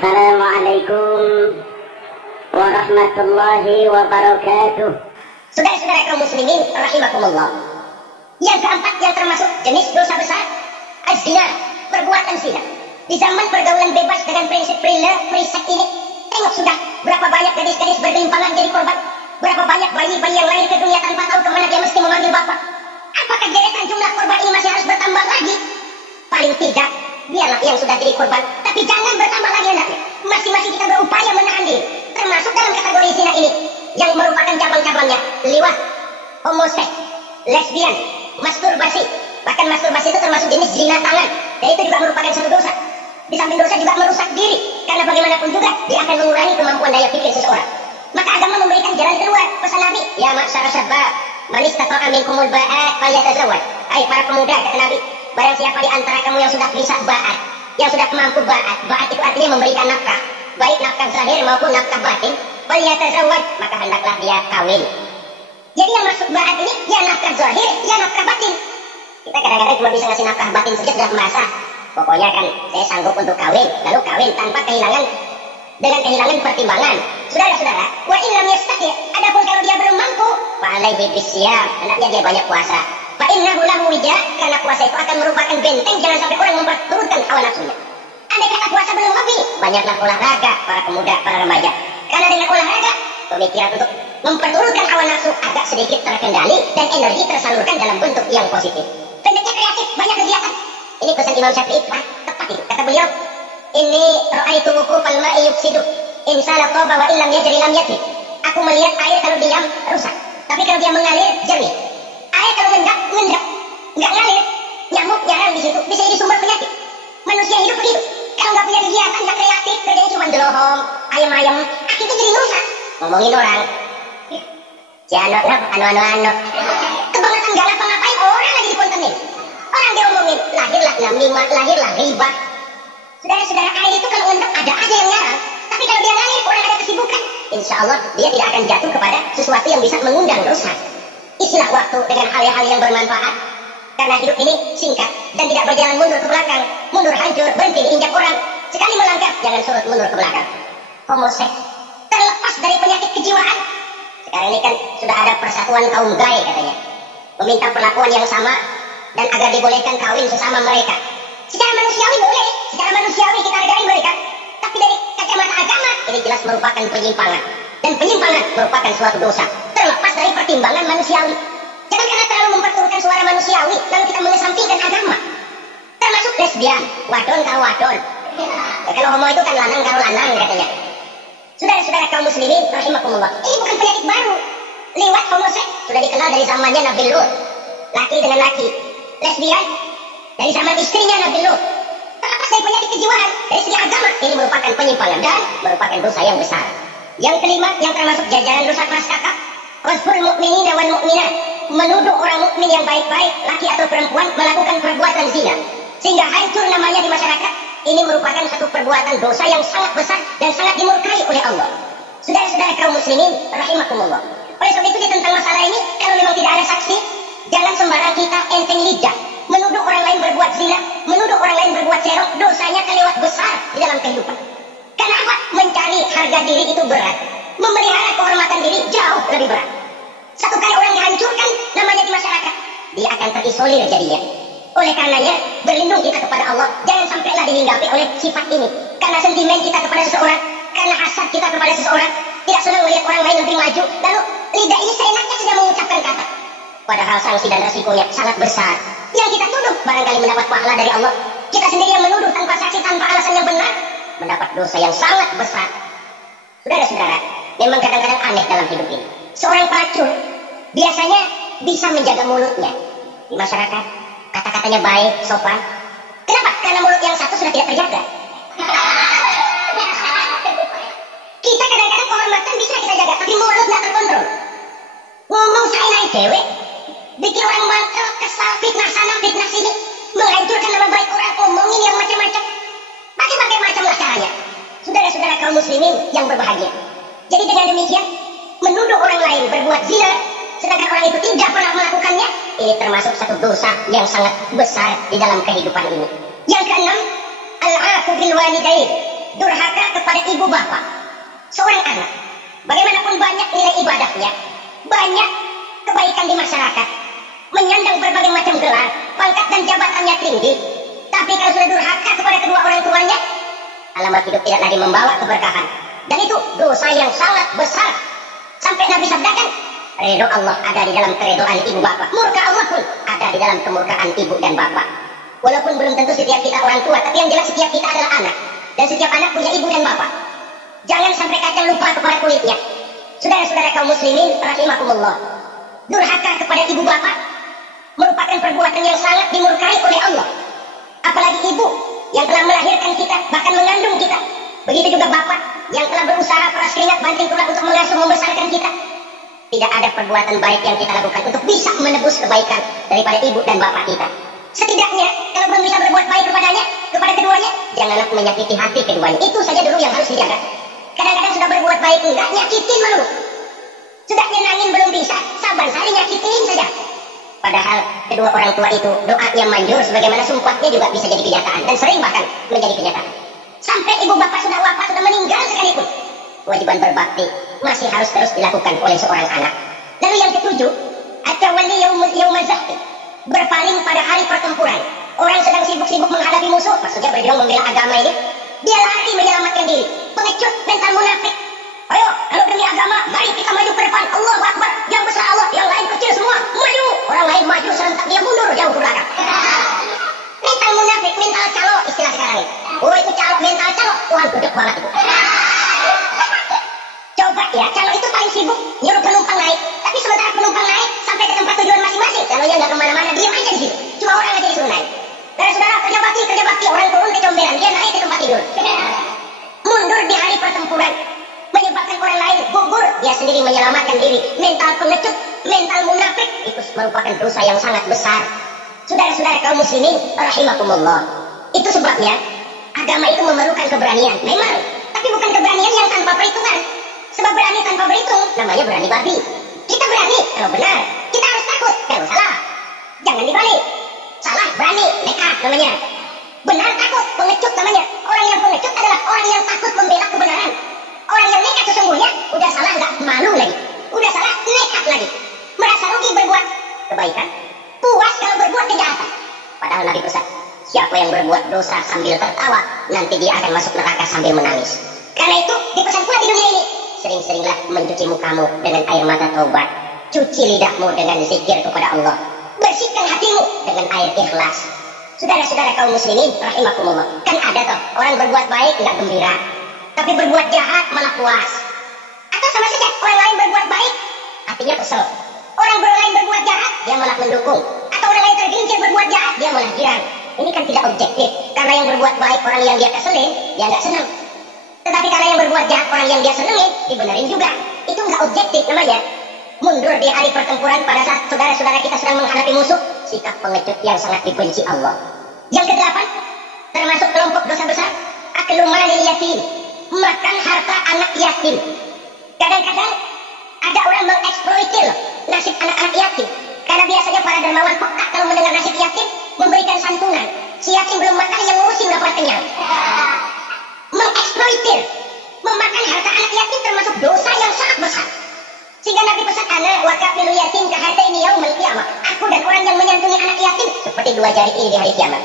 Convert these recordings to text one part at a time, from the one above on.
Assalamualaikum warahmatullahi wabarakatuh. Saudara-saudara kaum muslimin rahimakumullah. Yang keempat yang termasuk jenis dosa besar, az-zina, perbuatan zina. Di zaman pergaulan bebas dengan prinsip free sex ini, tengok sudah berapa banyak gadis-gadis bergelimpangan jadi korban. Berapa banyak bayi-bayi yang lahir ke dunia tanpa tahu kemana dia mesti memanggil bapak. Apakah deretan jumlah korban ini masih harus bertambah lagi? Paling tidak, biarlah yang sudah jadi korban, tapi jangan bertambah lagi hendaknya. Masing-masing kita berupaya menahan diri, termasuk dalam kategori zina ini, yang merupakan cabang-cabangnya liwat, homoseks, lesbian, masturbasi. Bahkan masturbasi itu termasuk jenis zina tangan, dan itu juga merupakan satu dosa. Di samping dosa juga merusak diri, karena bagaimanapun juga dia akan mengurangi kemampuan daya pikir seseorang. Maka agama memberikan jalan keluar. Pesan Nabi, ya ma'syara syabab, man istata'a minkumul ba'at falyatazawwaj. Hai para pemuda, kata Nabi, barang siapa di antara kamu yang sudah bisa ba'at, yang sudah mampu ba'at. Ba'at itu artinya memberikan nafkah, baik nafkah zahir maupun nafkah batin. Falyatazawwaj, maka hendaklah dia kawin. Jadi yang masuk ba'at ini ya nafkah zahir, ya nafkah batin. Kita kadang-kadang cuma bisa ngasih nafkah batin saja sudah merasa, pokoknya kan saya sanggup untuk kawin, lalu kawin tanpa dengan kehilangan pertimbangan. Saudara-saudara, wa in lam yastati', adapun kalau dia belum mampu, fa alaihi bisyam, hendaknya dia banyak puasa. Fa innahu lahu wija, karena puasa itu akan merupakan benteng jangan sampai orang memperturutkan hawa nafsunya. Andai kata puasa belum hobi, banyaklah olahraga para pemuda, para remaja. Karena dengan olahraga, pemikiran untuk memperturutkan hawa nafsu agak sedikit terkendali dan energi tersalurkan dalam bentuk yang positif. Pendeknya kreatif, banyak kegiatan. Ini pesan Imam Syafi'i, tepat itu. Kata beliau, ini ra'aitu wuqufal ma'i yufsidu in sala taba wa illam yajri lam yatri. Aku melihat air kalau diam rusak, tapi kalau dia mengalir jernih. Air kalau ngendap, enggak ngalir, nyamuk jarang di situ, bisa jadi sumber penyakit. Manusia hidup begitu. Kalau nggak punya kegiatan, nggak kreatif, kerjanya cuma delohong, ayam-ayam, akhirnya jadi rusak. Ngomongin orang, si anu, kebangetan galak ngapain orang lagi dipontenin. Orang diomongin, lahirlah namimah, lahirlah riba. Saudara-saudara, air itu kalau ngendap ada aja yang ngarang. Tapi kalau dia ngalir, orang ada kesibukan, insya Allah dia tidak akan jatuh kepada sesuatu yang bisa mengundang dosa. Isilah waktu dengan hal-hal yang bermanfaat. Karena hidup ini singkat dan tidak berjalan mundur ke belakang. Mundur hancur, berhenti diinjak orang. Sekali melangkah, jangan surut mundur ke belakang. Homoseks, terlepas dari penyakit kejiwaan. Sekarang ini kan sudah ada persatuan kaum gay katanya. Meminta perlakuan yang sama dan agar dibolehkan kawin sesama mereka. Secara manusiawi boleh, secara manusiawi kita hargai mereka. Tapi dari kacamata agama, ini jelas merupakan penyimpangan. Dan penyimpangan merupakan suatu dosa, terlepas dari pertimbangan manusiawi. Jangan karena terlalu memperturutkan suara manusiawi, lalu kita mengesampingkan agama. Termasuk lesbian, wadon karo wadon. Ya, kalau homo itu kan lanang karo lanang katanya. Saudara-saudara kaum muslimin rahimakumullah, ini bukan penyakit baru. Liwat homoseks sudah dikenal dari zamannya Nabi Lut. Laki dengan laki. Lesbian dari zaman istrinya Nabi Lut. Terlepas dari penyakit kejiwaan, dari segi agama, ini merupakan penyimpangan dan merupakan dosa yang besar. Yang kelima, yang termasuk jajaran dosa keras kakap, qazful mu'minina wal mu'minat, menuduh orang mukmin yang baik-baik, laki atau perempuan, melakukan perbuatan zina sehingga hancur namanya di masyarakat. Ini merupakan satu perbuatan dosa yang sangat besar dan sangat dimurkai oleh Allah. Saudara-saudara kaum muslimin rahimakumullah, oleh sebab itu di tentang masalah ini, kalau memang tidak ada saksi, jangan sembarang kita enteng lidah menuduh orang lain berbuat zina, menuduh orang lain berbuat serong. Dosanya kelewat besar di dalam kehidupan. Karena apa? Mencari harga diri itu berat, memelihara kehormatan diri jauh lebih berat. Satu kali orang dihancurkan namanya di masyarakat, dia akan terisolir jadinya. Oleh karenanya, berlindung kita kepada Allah, jangan sampailah dihinggapi oleh sifat ini. Karena sentimen kita kepada seseorang, karena hasad kita kepada seseorang, tidak senang melihat orang lain lebih maju, lalu lidah ini seenaknya sudah mengucapkan kata. Padahal sanksi dan resikonya sangat besar. Yang kita tuduh barangkali mendapat pahala dari Allah, kita sendiri yang menuduh tanpa saksi, tanpa alasan yang benar, mendapat dosa yang sangat besar. Saudara-saudara, memang kadang-kadang aneh dalam hidup ini. Seorang pelacur biasanya bisa menjaga mulutnya di masyarakat. Kata-katanya baik, sopan. Kenapa? Karena mulut yang satu sudah tidak terjaga. Kita kadang-kadang kehormatan bisa kita jaga, tapi mulut tidak terkontrol. Ngomong sainai cewek, bikin orang mangkel, kesal, fitnah sana, fitnah sini, menghancurkan nama baik orang, ngomongin yang macam-macam. Pakai macam lah caranya. Saudara-saudara kaum muslimin yang berbahagia. Jadi dengan demikian, menuduh orang lain berbuat zina, sedangkan orang itu tidak pernah melakukannya, ini termasuk satu dosa yang sangat besar di dalam kehidupan ini. Yang keenam, al-'aqu bil walidain, durhaka pada ibu bapak seorang anak, bagaimanapun banyak nilai ibadahnya, banyak kebaikan di masyarakat, menyandang berbagai macam gelar, pangkat dan jabatannya tinggi, tapi kalau sudah durhaka kepada kedua orang tuanya, alamat hidup tidak lagi membawa keberkahan. Dan itu dosa yang sangat besar. Sampai Nabi sabdakan, ridho Allah ada di dalam keridhaan ibu bapak, murka Allah pun ada di dalam kemurkaan ibu dan bapak. Walaupun belum tentu setiap kita orang tua, tapi yang jelas setiap kita adalah anak, dan setiap anak punya ibu dan bapak. Jangan sampai kacang lupa kepada kulitnya. Saudara-saudara kaum muslimin rahimakumullah, durhaka kepada ibu bapak merupakan perbuatan yang sangat dimurkai oleh Allah. Apalagi ibu yang telah melahirkan kita, bahkan mengandung kita. Begitu juga bapak yang telah berusaha peras keringat banting tulang untuk mengasuh membesarkan kita. Tidak ada perbuatan baik yang kita lakukan untuk bisa menebus kebaikan daripada ibu dan bapak kita. Setidaknya kalau belum bisa berbuat baik kepadanya, kepada keduanya, janganlah menyakiti hati keduanya. Itu saja dulu yang harus dijaga. Kadang-kadang sudah berbuat baik enggak, nyakitin melulu. Sudah nyenangin belum bisa, sabar saja nyakitin saja. Padahal kedua orang tua itu doanya manjur, sebagaimana sumpahnya juga bisa jadi kenyataan, dan sering bahkan menjadi kenyataan. Sampai ibu bapak sudah wafat, sudah meninggal sekalipun, kewajiban berbakti masih harus terus dilakukan oleh seorang anak. Lalu yang ketujuh, at-tawalli yaumaz zahfi, berpaling pada hari pertempuran. Orang sedang sibuk-sibuk menghadapi musuh, maksudnya berjuang membela agama ini, dia lari menyelamatkan diri. Pengecut, mental munafik. Ayo, kalau demi agama, mari kita maju ke depan. Allahu Akbar, yang besar Allah, yang lain kecil semua, maju. Orang lain maju serentak, dia mundur jauh ke belakang. Mental munafik, mental calo, istilah sekarang ini. Oh, itu calo, mental calo, Tuhan gudeg banget itu. Coba ya, calo itu paling sibuk nyuruh penumpang naik, tapi sementara penumpang naik sampai ke tempat tujuan masing-masing, calonya nggak kemana-mana, diam aja di situ. Cuma orang aja disuruh naik. Saudara-saudara, kerja bakti, orang turun ke comberan, dia naik ke tempat tidur. Mundur di hari pertempuran, menyebabkan orang lain gugur, dia sendiri menyelamatkan diri. Mental pengecut, mental munafik, itu merupakan dosa yang sangat besar. Saudara-saudara kaum muslimin rahimakumullah, itu sebabnya agama itu memerlukan keberanian, memang, tapi bukan keberanian yang tanpa perhitungan. Sebab berani tanpa berhitung namanya berani babi. Kita berani kalau benar, kita harus takut kalau salah. Jangan dibalik, salah berani, nekat namanya. Benar takut, pengecut namanya. Orang yang pengecut adalah orang yang takut membela kebenaran. Orang yang nekat sesungguhnya udah salah nggak malu lagi, udah salah nekat lagi, merasa rugi berbuat kebaikan, puas kalau berbuat kejahatan. Padahal Nabi pesan, siapa yang berbuat dosa sambil tertawa, nanti dia akan masuk neraka sambil menangis. Karena itu dipesan pula di dunia ini, sering-seringlah mencuci mukamu dengan air mata taubat, cuci lidahmu dengan zikir kepada Allah, bersihkan hatimu dengan air ikhlas. Saudara-saudara kaum muslimin rahimakumullah, kan ada toh orang berbuat baik nggak gembira, tapi berbuat jahat malah puas. Atau sama saja orang lain berbuat baik, hatinya kesel. Orang lain berbuat jahat, dia malah mendukung. Atau orang lain tergelincir berbuat jahat, dia malah girang. Ini kan tidak objektif, karena yang berbuat baik orang yang dia keselin, dia nggak senang. Tetapi karena yang berbuat jahat orang yang dia senengin, dibenerin juga. Itu nggak objektif namanya. Mundur di hari pertempuran pada saat saudara-saudara kita sedang menghadapi musuh, sikap pengecut yang sangat dibenci Allah. Yang kedelapan, termasuk kelompok dosa besar, aklu malil yatim, makan harta anak yatim. Kadang-kadang ada orang mengeksploitir nasib anak-anak yatim, karena biasanya para dermawan peka kalau mendengar nasib yatim memberikan santunan. Si yatim belum makan, yang ngurusin lapar kenyang. Mengeksploitir, memakan harta anak yatim termasuk dosa yang sangat besar. Sehingga Nabi pesan, ana wa kafilu yatim kahataini yaumil qiyamah. Aku dan orang yang menyantuni anak yatim seperti dua jari ini di hari kiamat.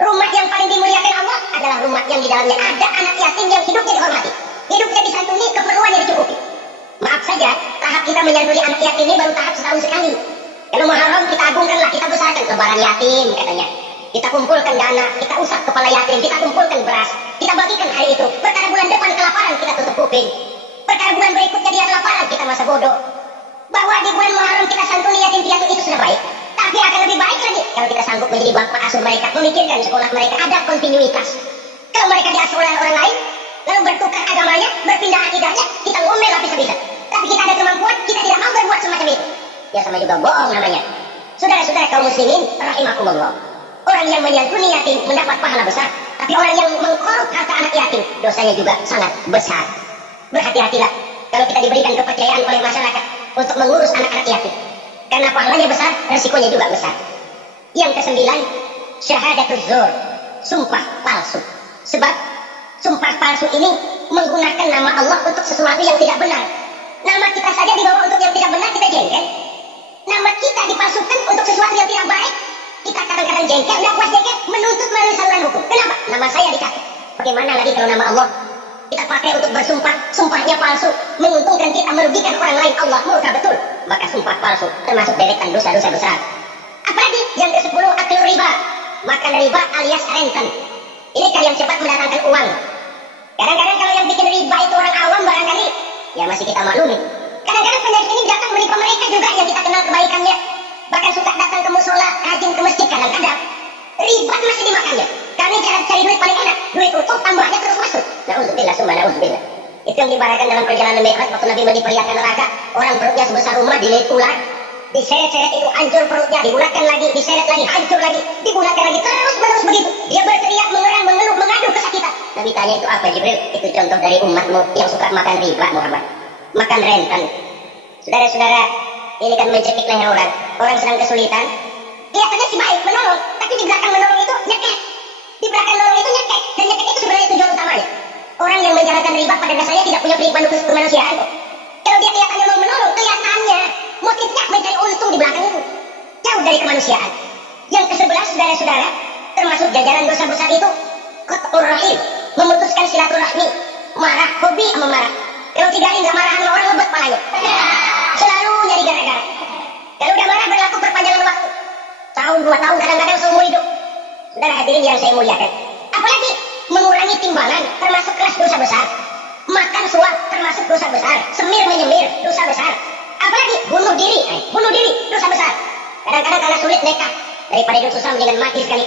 Rumah yang paling dimuliakan Allah adalah rumah yang di dalamnya ada anak yatim yang hidupnya dihormati, hidupnya disantuni, keperluannya dicukupi. Maaf saja, tahap kita menyantuni anak yatim ini baru tahap setahun sekali. Kalau Muharram kita agungkanlah, kita besarkan lebaran yatim katanya. Kita kumpulkan dana, kita usap kepala yatim, kita kumpulkan beras, kita bagikan hari itu. Perkara bulan depan kelaparan kita tutup kuping. Perkara bulan berikutnya dia kelaparan, kita masa bodoh. Bahwa di bulan Muharram kita santuni yatim piatu itu sudah baik. Tapi akan lebih baik lagi kalau kita sanggup menjadi bapak asuh mereka, memikirkan sekolah mereka ada kontinuitas. Kalau mereka diasuh oleh orang lain, lalu bertukar agamanya, berpindah akidahnya, kita ngomel habis-habisan. Tapi kita ada kemampuan, kita tidak mau berbuat semacam itu. Ya sama juga bohong namanya. Saudara-saudara kaum muslimin rahimakumullah, orang yang menyantuni yatim mendapat pahala besar, tapi orang yang mengkorup harta anak yatim, dosanya juga sangat besar. Berhati-hatilah kalau kita diberikan kepercayaan oleh masyarakat untuk mengurus anak-anak yatim, karena pahalanya besar, resikonya juga besar. Yang kesembilan, syahadatuz zur, sumpah palsu. Sebab sumpah palsu ini menggunakan nama Allah untuk sesuatu yang tidak benar. Nama kita saja dibawa untuk yang tidak benar, kita jengkel. Nama kita dipalsukan untuk sesuatu yang tidak baik, kita kadang-kadang jengkel, tidak puas jengkel, menuntut melalui saluran hukum. Kenapa? Nama saya dicatat. Bagaimana lagi kalau nama Allah kita pakai untuk bersumpah, sumpahnya palsu, menguntungkan kita, merugikan orang lain, Allah murka betul. Maka sumpah palsu termasuk deretan dosa-dosa besar. Apalagi yang ke-10, akil riba, makan riba alias renten. Ini yang cepat mendatangkan uang. Kadang-kadang kalau yang bikin riba itu orang awam barangkali, ya masih kita maklumi. Kadang-kadang penyakit ini datang menimpa mereka juga yang kita kenal kebaikannya. Bahkan suka datang ke musola, rajin ke masjid kadang-kadang. Riba masih dimakannya. Karena cara cari duit paling enak. Duit utuh tambahnya terus masuk. Na'udzubillah, summa na'udzubillah. Itu yang diibaratkan dalam perjalanan Mi'raj waktu Nabi memperlihatkan neraka. Orang perutnya sebesar rumah dililit ular. Diseret-seret itu hancur perutnya, dibulatkan lagi, diseret lagi, hancur lagi, dibulatkan lagi, terus-menerus begitu. Dia berteriak, mengerang, mengeluh, mengadu kesakitan. Nabi tanya, itu apa Jibril? Itu contoh dari umatmu yang suka makan riba, Muhammad. Makan renten. Saudara-saudara, ini kan mencekik leher orang. Orang sedang kesulitan. Kelihatannya si baik, menolong. Tapi di belakang menolong itu nyekek. Di belakang menolong itu nyekek. Dan nyekek itu sebenarnya tujuan utamanya. Orang yang menjalankan riba pada dasarnya tidak punya penikmat kemanusiaan kok. Kalau dia kelihatannya mau menolong, kelihatannya motifnya mencari untung di belakang itu. Jauh dari kemanusiaan. Yang ke-11, saudara-saudara, termasuk jajaran dosa besar itu, qat'ur rahim, memutuskan silaturahmi. Marah, hobi sama marah. Kalau tidak nggak marah sama orang, ngebet palanya. Selalu nyari gara-gara. Kalau udah marah berlaku perpanjangan waktu. Tahun, 2 tahun, kadang-kadang seumur hidup. Saudara hadirin yang saya muliakan. Apalagi mengurangi timbangan termasuk kelas dosa besar. Makan suap termasuk dosa besar. Semir menyemir dosa besar. Apalagi bunuh diri dosa besar. Kadang-kadang karena sulit nekat. Daripada hidup susah mendingan mati sekali.